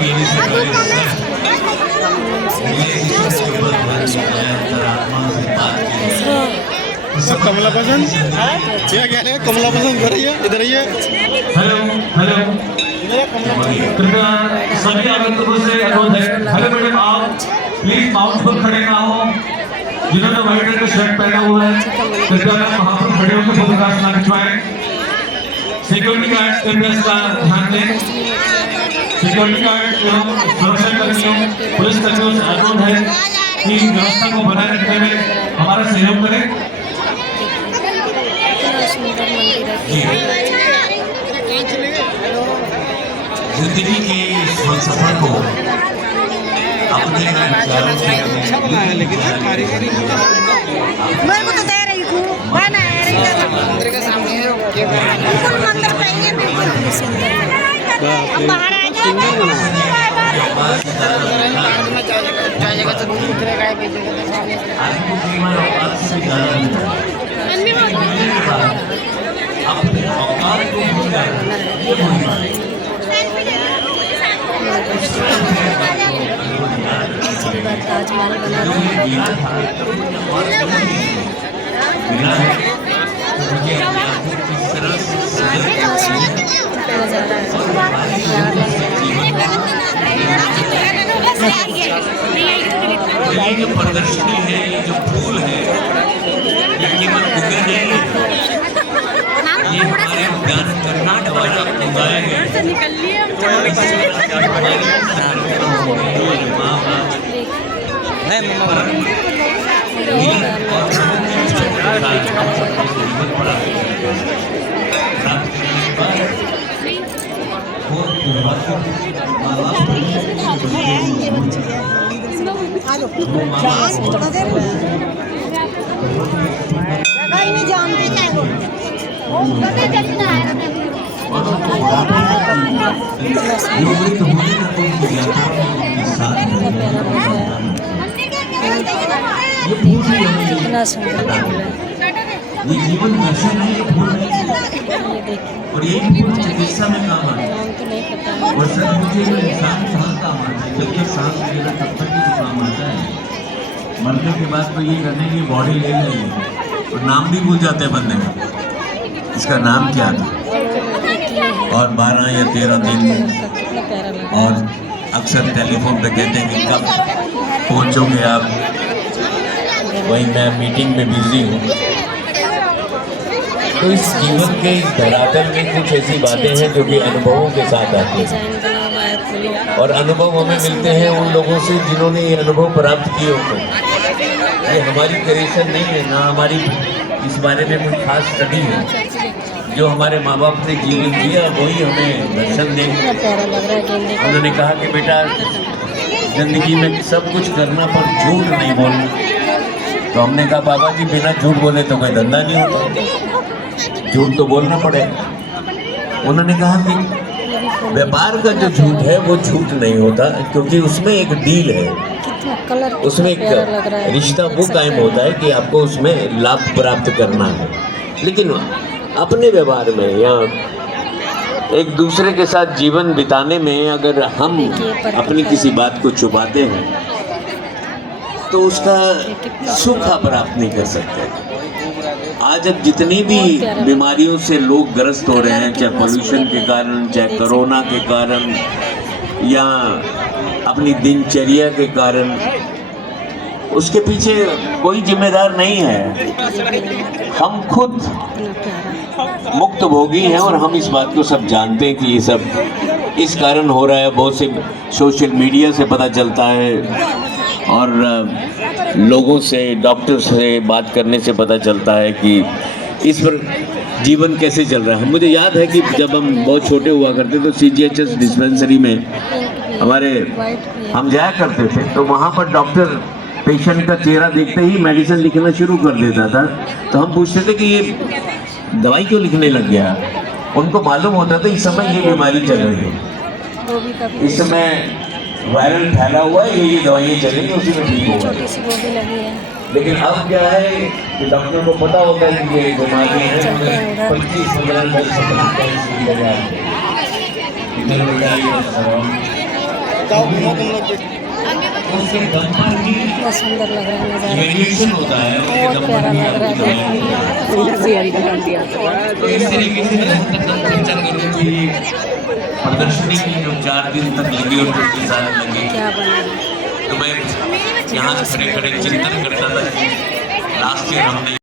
मेरी से सब कमला पसंद क्या कह रहे हैं? कमला पसंद कर रही है, इधर ही है। हेलो कृपया सभी आगंतुकों से अनुरोध है, हेलो मैडम आप प्लीज माउंट पर खड़े ना हो। जिन्होंने व्हाइट रंग का शर्ट पहना हुआ है कृपया वहां पर खड़े होकर फोटोग्राफ ना खिंचवाएं। सिक्योरिटी गार्ड कृपया इसका ध्यान दें। सिक्योरिटी गार्ड एवं सुरक्षा कर्मियों पुलिस कर्मियों से अनुरोध है कि व्यवस्था को बनाए रखने में हमारा सहयोग करें। जिंदगी के इस सफर को अपने विचारों से मैं को तो दे रही हूँ बना है मंदिर के सामने बिल्कुल मंदिर पे ही है बिल्कुल अब बाहर आ जाओ जाएगा तो दूसरे गाय बेचेगा अपने औकात को ताजमहल बना ये जो प्रदर्शनी है, ये जो फूल है, ये केवल बुके नहीं है, ये हमारे ज्ञान कर्नाटक द्वारा उगाए गए कितना सुंदर ये जीवन दर्शन है, ये फूल नहीं। और यही फूल चिकित्सा में काम आता है। और सर मुझे इंसान कहाँ काम आता है? जब तक सांस लेगा तब तक ही काम आता है। मरने के बाद तो ये करने की बॉडी ले लेंगे और नाम भी भूल जाते हैं बंदे का, इसका नाम क्या था। और 12 या 13 दिन और अक्सर टेलीफोन पे कहते हैं कि कब पहुँचोगे आप, वही मैं मीटिंग में बिजी हूँ। तो इस जीवन के इस धरातल में कुछ ऐसी बातें हैं जो कि अनुभवों के साथ आती हैं और अनुभव हमें मिलते हैं उन लोगों से जिन्होंने ये अनुभव प्राप्त किए होते हैं। ये हमारी क्रिएशन नहीं है, ना हमारी इस बारे में कोई खास स्टडी है। जो हमारे माँ बाप ने जीवन जिया वही हमें दर्शन देंगे। उन्होंने कहा कि बेटा जिंदगी में सब कुछ करना पर झूठ नहीं बोलना। तो हमने कहा बाबा जी बिना झूठ बोले तो कोई धंधा नहीं होता, झूठ तो बोलना पड़ेगा। उन्होंने कहा कि व्यापार का जो झूठ है वो झूठ नहीं होता, क्योंकि उसमें एक डील है, उसमें एक रिश्ता वो कायम होता है कि आपको उसमें लाभ प्राप्त करना है। लेकिन अपने व्यवहार में या एक दूसरे के साथ जीवन बिताने में अगर हम अपनी किसी बात को छुपाते हैं तो उसका सुख आप प्राप्त नहीं कर सकते। आज अब जितनी भी बीमारियों से लोग ग्रस्त हो रहे हैं, चाहे पोल्यूशन के कारण, चाहे कोरोना के कारण या अपनी दिनचर्या के कारण, उसके पीछे कोई जिम्मेदार नहीं है। हम खुद मुक्त भोगी हैं और हम इस बात को सब जानते हैं कि ये सब इस कारण हो रहा है। बहुत से सोशल मीडिया से पता चलता है और लोगों से, डॉक्टर से बात करने से पता चलता है कि इस पर जीवन कैसे चल रहा है। मुझे याद है कि जब हम बहुत छोटे हुआ करते तो CGHS डिस्पेंसरी में हम जाया करते थे, तो वहाँ पर डॉक्टर पेशेंट का चेहरा देखते ही मेडिसिन लिखना शुरू कर देता था। तो हम पूछते थे कि ये दवाई क्यों लिखने लग गया। उनको मालूम होता था इस समय ये बीमारी चल रही है, इस समय वायरल फैला हुआ है, ये दवाइयाँ चलेंगी, उसी में ठीक होगा। लेकिन अब क्या है कि डॉक्टर को पता होता है कि ये बीमारी है, 25-15 10 जाओ घूमो तुम लोग भी। उसके दम पर ही बहुत सुंदर लग रहा है नज़ारा वेरिएशन होता है, उसके बहुत दम प्यारा पर ही लग आपको रहा है तो इस तरीके से चंद्रगुरु की प्रदर्शनी की जो 4 दिन तक लगी और जो साल लगी, क्या बना है तो मैं यहाँ से खड़े खड़े चिंतन करता था कि लास्ट ईयर हमने